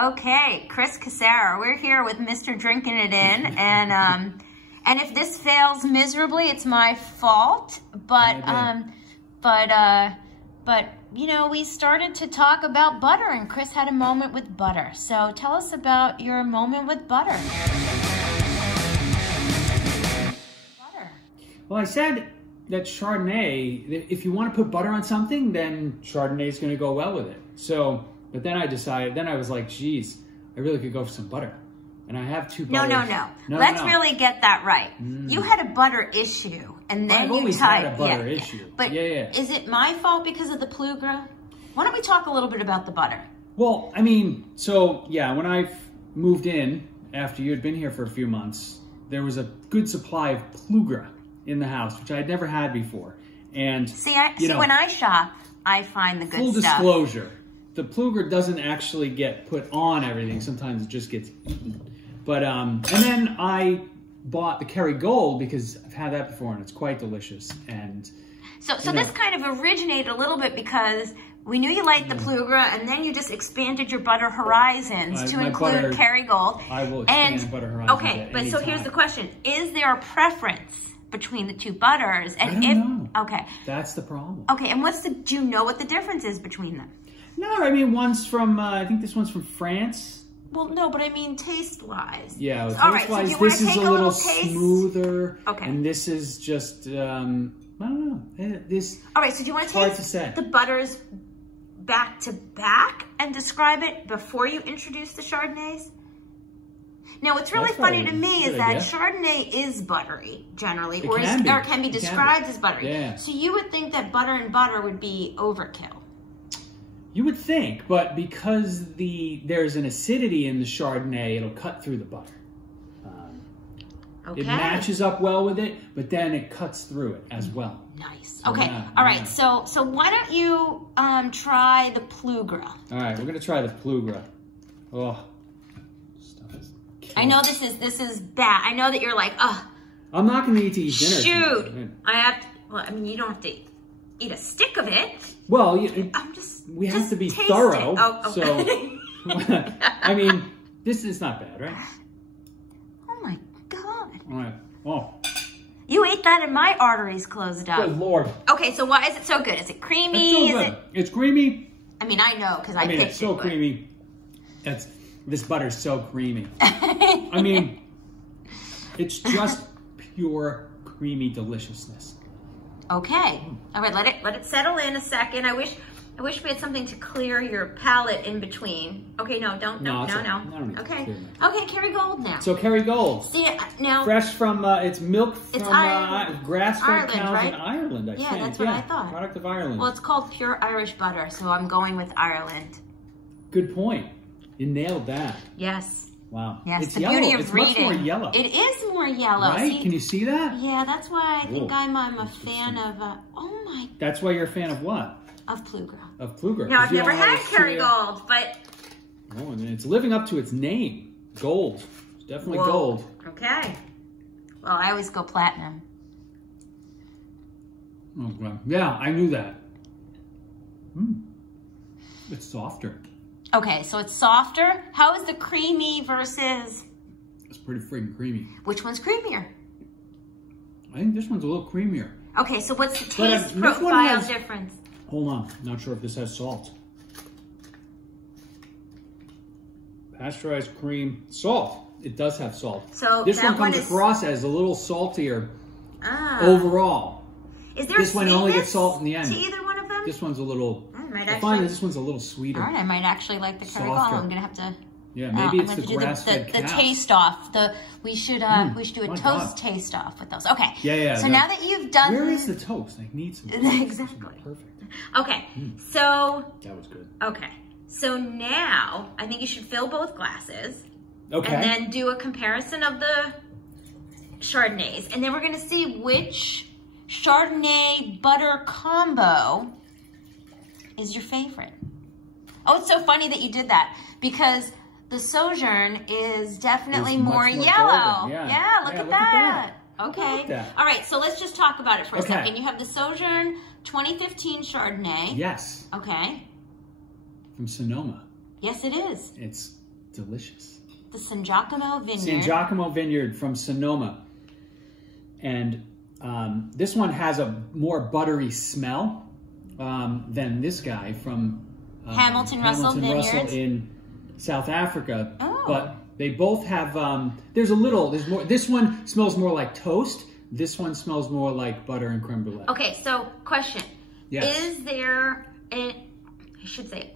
Okay, Chris Casera. We're here with Mr. Drinking It In, and if this fails miserably, it's my fault. But you know, we started to talk about butter, and Chris had a moment with butter. So tell us about your moment with butter. Well, I said that Chardonnay, if you want to put butter on something, then Chardonnay is going to go well with it. So, but then I decided, then I was like, geez, I really could go for some butter. And I have two butters. No. Let's really get that right. You had a butter issue, and then I've you always typed. had a butter issue. But is it my fault because of the Plugra? Why don't we talk a little bit about the butter? Well, I mean, so yeah, when I moved in, after you had been here for a few months, there was a good supply of Plugra in the house, which I had never had before. And see, when I shop, I find the good full stuff. Full disclosure, the Plugra doesn't actually get put on everything. Sometimes it just gets eaten. But and then I bought the Kerrygold because I've had that before and it's quite delicious. And so this kind of originated a little bit because we knew you liked the Plugra, and then you just expanded your butter horizons to include Kerrygold. I will expand butter horizons. Okay, but so here's the question: is there a preference between the two butters? And I don't know. Okay, that's the problem. Okay, and do you know what the difference is between them? No, I mean one's from I think this one's from France. Well, no, but I mean taste-wise. Yeah, well, taste-wise, so this is a little smoother. Okay. And this is just, I don't know. All right, so do you want to taste the butters back to back and describe it before you introduce the Chardonnays? Now, what's really funny to me is that Chardonnay is buttery, generally, or can be described as buttery. Yeah. So you would think that butter and butter would be overkill. You would think, but because there's an acidity in the Chardonnay, it'll cut through the butter. It matches up well with it, but then it cuts through it as well. Nice. Okay. All right. So why don't you try the Plugra? All right, we're gonna try the Plugra. Oh, stuff is killing. I know this is bad. I know that you're like, oh. I'm not gonna need to eat dinner. Shoot. I have to. Well, I mean, you don't have to eat a stick of it. Well, we have to be thorough. So, I mean, this is not bad, right? Oh my God. All right. Oh. You ate that and my arteries closed up. Good Lord. Okay, so why is it so good? Is it creamy? It's so good. It's creamy. I mean, I know because I picked it. It's so creamy. This butter's so creamy. I mean, it's just pure creamy deliciousness. Okay. All right, let it settle in a second. I wish we had something to clear your palate in between. Okay, no. Okay. Okay, Kerrygold now. So Kerrygold. See, now fresh from it's milk from grass-fed cows in Ireland, I think. Yeah, that's what I thought. Product of Ireland. Well, it's called pure Irish butter, so I'm going with Ireland. Good point. You nailed that. Yes. Wow. Yes, it's the yellow. beauty of it's reading. Much more yellow. It is more yellow. Right? See? Can you see that? Yeah, that's why I think I'm a fan of, oh my. That's why you're a fan of what? Of Plugra. Of Plugra. Now, I've never had Kerrygold, but. Oh, and it's living up to its name. Gold. It's definitely gold. Okay. Well, I always go platinum. Oh, God. Yeah, I knew that. It's softer. Okay, so it's softer. How is the creamy versus? It's pretty freaking creamy. Which one's creamier? I think this one's a little creamier. Okay, so what's the taste profile difference? Hold on, not sure if this has salt. Pasteurized cream, salt. It does have salt. So this one comes across as a little saltier overall. Is there this one only gets salt in the end. To either one of them? This one's a little. I find that this one's a little sweeter. All right, I might actually like the Kerrygold. I'm gonna have to. Yeah, maybe it's the grass-fed cow. The taste off. We should do a toast taste off with those. Okay. Yeah. So now that you've done. Where is the toast? I need some toast. Exactly. Perfect. Okay. So. That was good. Okay. So now I think you should fill both glasses. Okay. And then do a comparison of the Chardonnays, and then we're gonna see which Chardonnay butter combo is your favorite. Oh, it's so funny that you did that because the Sojourn is definitely more yellow. Yeah, look at that. Okay. All right, so let's just talk about it for a second. You have the Sojourn 2015 Chardonnay. Yes. Okay. From Sonoma. Yes, it is. It's delicious. The San Giacomo Vineyard. San Giacomo Vineyard from Sonoma. And this one has a more buttery smell than this guy from Hamilton Russell Vineyards in South Africa. Oh. But they both have, there's more. This one smells more like toast. This one smells more like butter and creme brulee. Okay, so question. Yes.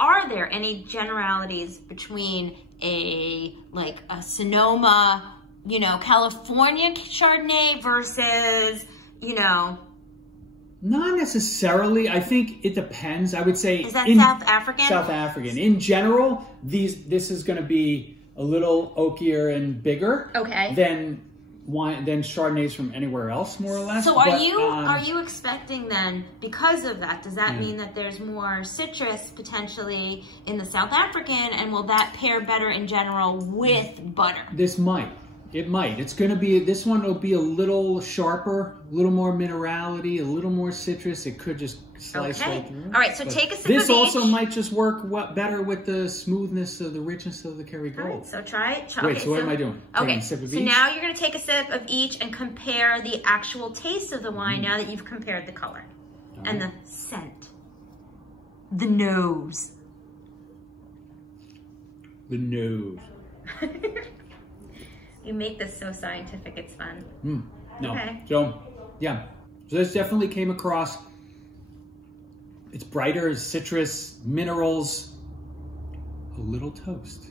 Are there any generalities between a Sonoma, California Chardonnay versus, Not necessarily. I think it depends. I would say. Is that South African? South African. In general, this is going to be a little oakier and bigger. Okay. Than Chardonnays from anywhere else, more or less. So are you expecting then, because of that, does that mean that there's more citrus potentially in the South African, and will that pair better in general with butter? This might. It might. It's going to be, this one will be a little sharper, a little more minerality, a little more citrus. It could just slice right through. All right, so take a sip of This each. also might just work better with the smoothness of the richness of the Kerrygold. All right, so try it. Wait, so what am I doing? Okay, a sip of so each? now you're going to take a sip of each and compare the actual taste of the wine now that you've compared the color and the scent. The nose. The nose. You make this so scientific, it's fun. No. Okay. So, yeah. So this definitely came across. It's brighter, citrus, minerals, a little toast.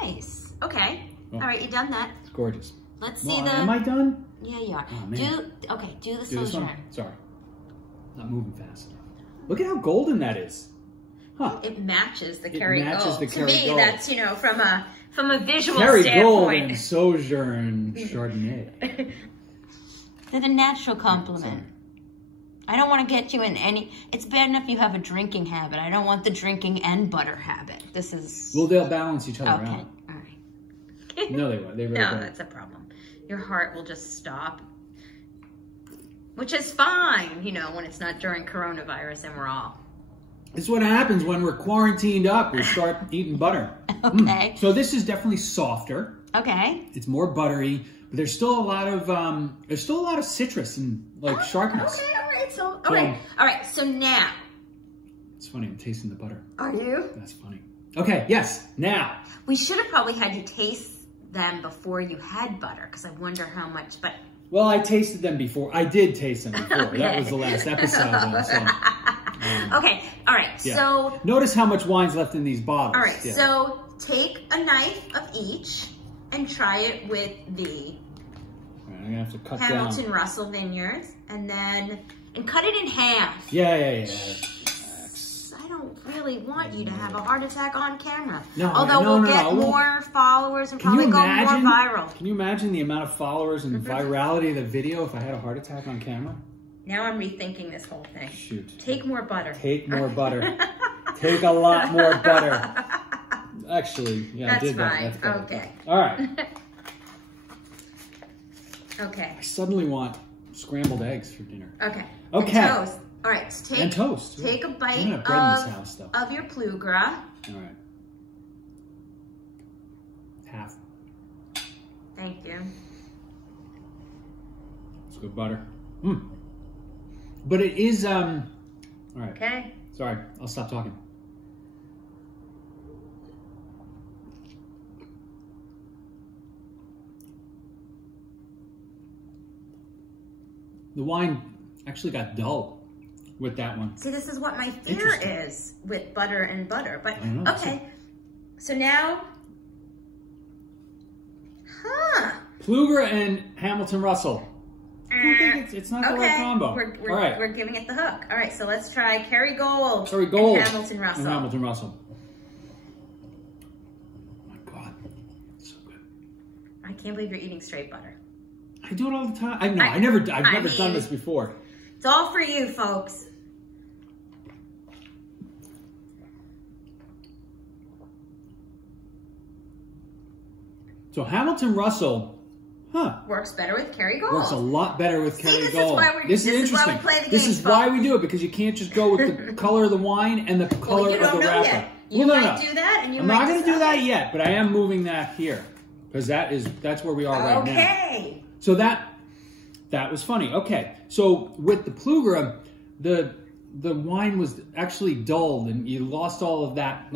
Nice. Okay. Oh. All right, you done that. It's gorgeous. Let's see the... Am I done? Yeah, you are. Oh, man. Do the Do this one? Sojourn. Sorry. Not moving fast enough. Look at how golden that is. Huh. It matches the It Kerrygold. matches the To me, Kerrygold. that's, from a visual Kerrygold standpoint. and Sojourn Chardonnay. They're the natural compliment. I don't want to get you in any... It's bad enough you have a drinking habit. I don't want the drinking and butter habit. This is... Well, they'll balance each other okay. out. All right. No, they won't. They really No, won't. that's a problem. Your heart will just stop. Which is fine, when it's not during coronavirus and we're all... This is what happens when we're quarantined up. We start eating butter. Okay. So this is definitely softer. Okay. It's more buttery, but there's still a lot of citrus and sharpness. Okay, all right. So, all right. So now. It's funny. I'm tasting the butter. Are you? That's funny. Okay. Yes. Now. We should have probably had you taste them before you had butter, because I wonder how much. But well, I tasted them before. I did taste them before. Okay. That was the last episode. Though, so. Okay, all right, Yeah. So... Notice how much wine's left in these bottles. All right, so take a knife of each and try it with the All right, I'm going to have to cut Hamilton down. Russell Vineyards, and cut it in half. Yeah. I don't really want you to have a heart attack on camera. No, Although no, we'll no, get no, more followers and Can you probably go imagine? more viral. Can you imagine the amount of followers and virality of the video if I had a heart attack on camera? Now I'm rethinking this whole thing. Shoot. Take more butter. Take more butter. Take a lot more butter. Actually, yeah, That's I did fine. that. That's Okay. All right. Okay. I suddenly want scrambled eggs for dinner. Okay. Okay. And toast. All right. So And toast. Take a I'm bite gonna have bread in this house, though. of your plugra. All right. Half. Thank you. It's good butter. But it is, all right. Okay. Sorry, I'll stop talking. The wine actually got dull with that one. See, this is what my fear is with butter and butter. But, I know, okay. So now, Plugra and Hamilton Russell. I don't think it's not the right combo. We're, All right. we're giving it the hook. All right, so let's try Kerrygold Kerrygold and Hamilton Russell. And Hamilton Russell. Oh my God, it's so good. I can't believe you're eating straight butter. I do it all the time. I've never done this before. It's all for you, folks. So Hamilton Russell, works better with Kerrygold. works a lot better with Kerrygold. This is interesting. why we play the This game, is why folks. we do it, because you can't just go with the color of the wine and the color of the wrapper. You might do that, and you might. I'm not going to do that yet, but I am moving that here because that's where we are right now. Okay. So that was funny. Okay, so with the Plugra, the wine was actually dulled, and you lost all of that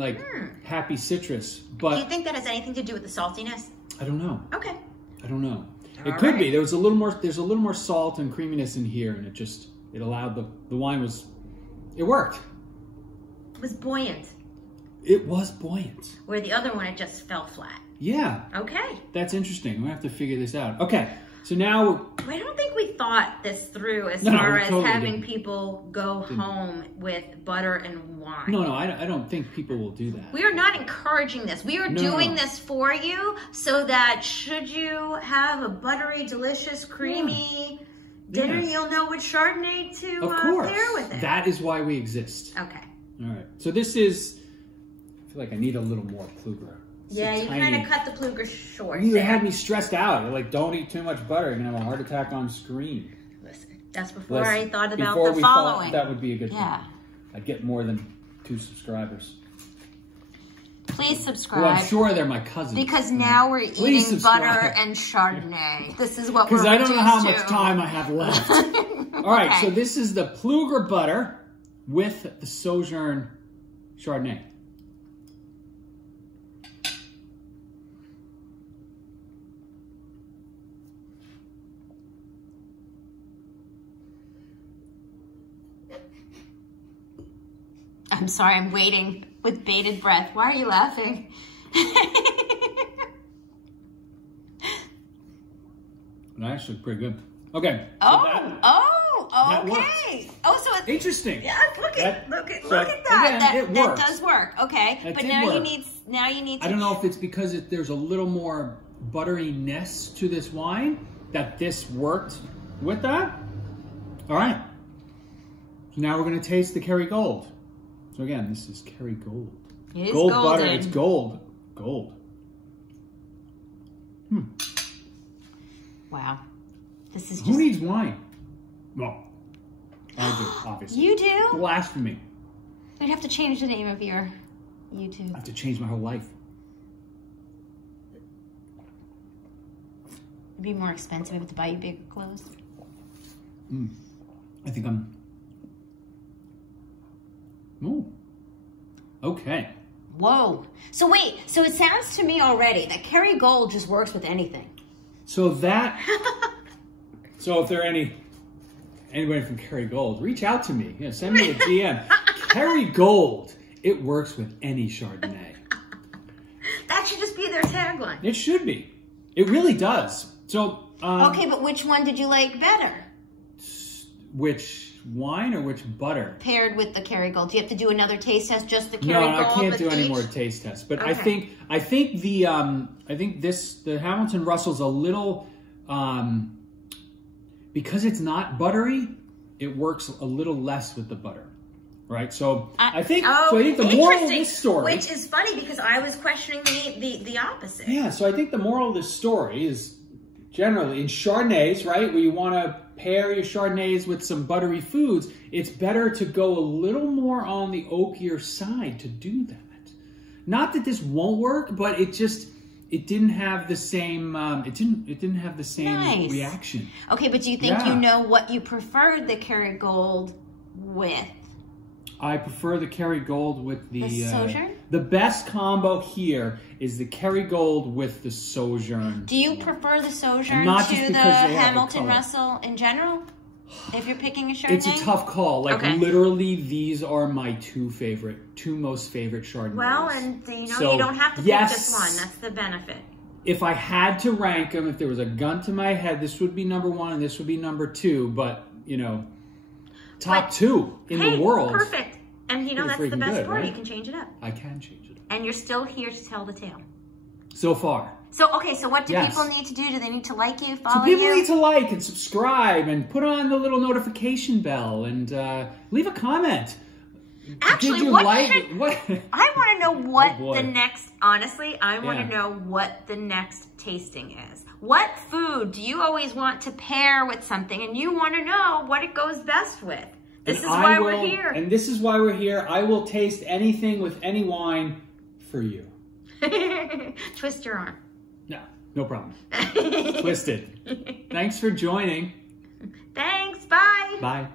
happy citrus. But do you think that has anything to do with the saltiness? I don't know. Okay. I don't know. It could be. There's a little more salt and creaminess in here, and it allowed the wine it worked. It was buoyant. It was buoyant. Where the other one, it just fell flat. Yeah. Okay. That's interesting. We have to figure this out. Okay. So now I don't think we thought this through as far as totally having people go home with butter and wine. No, I don't think people will do that. We are not encouraging this. We are doing this for you so that should you have a buttery, delicious, creamy dinner, you'll know which Chardonnay to pair with it. That is why we exist. Okay. All right. So this is, I feel like I need a little more Plugra. Yeah, you kind of cut the Plugra short. You had me stressed out. You're like, don't eat too much butter. You're going to have a heart attack on screen. Listen, that's before I thought about the following. That would be a good thing. I'd get more than 2 subscribers. Please subscribe. Well, I'm sure they're my cousins. Because now we're eating butter and Chardonnay. This is what we're Because I don't know how much time I have left. All right, so this is the Plugra butter with the Sojourn Chardonnay. I'm sorry, I'm waiting with bated breath. Why are you laughing? Actually, pretty good. Okay. Okay. Oh, so it's interesting. Yeah, look at that. Again, that does work. Okay, but now you need to. I don't know if it's because there's a little more butteriness to this wine that this worked with that. All right. So now we're going to taste the Kerrygold. So again, this is Kerrygold. It is gold golden. butter. It's gold. Gold. Wow. This is just... Who needs wine? Well, I do, obviously. You do? Blasphemy. You'd have to change the name of your YouTube. I have to change my whole life. It'd be more expensive. I have to buy you bigger clothes. I think I'm... Ooh. Okay. Whoa. So wait, so it sounds to me already that Kerrygold just works with anything. So that... So if there are anybody from Kerrygold, reach out to me. Send me a DM. Kerrygold, it works with any Chardonnay. That should just be their tagline. It should be. It really does. So... okay, but which one did you like better? Which wine or which butter? Paired with the Kerrygold. Do you have to do another taste test? Just the Kerrygold? No, I can't do any more taste tests. But okay. I think the Hamilton Russell's a little because it's not buttery, it works a little less with the butter. Right? So I think the moral of this story, which is funny because I was questioning the opposite. Yeah, so I think the moral of this story is generally in Chardonnays, right, where you want to pair your Chardonnays with some buttery foods, it's better to go a little more on the oakier side to do that. Not that this won't work, but it didn't have the same reaction. Okay, but do you think you know what you preferred the Kerrygold with? I prefer the Kerrygold with the Sojourn? The best combo here is the Kerrygold with the Sojourn. Do you prefer the Sojourn to the Hamilton Russell in general? If you're picking a Chardonnay? It's a tough call. Like literally, these are my two most favorite Chardonnays. Well, and you don't have to pick just one. That's the benefit. If I had to rank them, if there was a gun to my head, this would be number 1 and this would be number 2. But top 2 in the world. Perfect. And that's the best part. Right? You can change it up. I can change it up. And you're still here to tell the tale. So far. So what do people need to do? Do they need to like you, follow you? So people need to like and subscribe and put on the little notification bell and leave a comment. Actually, I want to know what the next, honestly, I want to know what the next tasting is. What food do you always want to pair with something and you want to know what it goes best with? This is why we're here. And this is why we're here. I will taste anything with any wine for you. Twist your arm. No, no problem. Twist it. Thanks for joining. Thanks. Bye. Bye.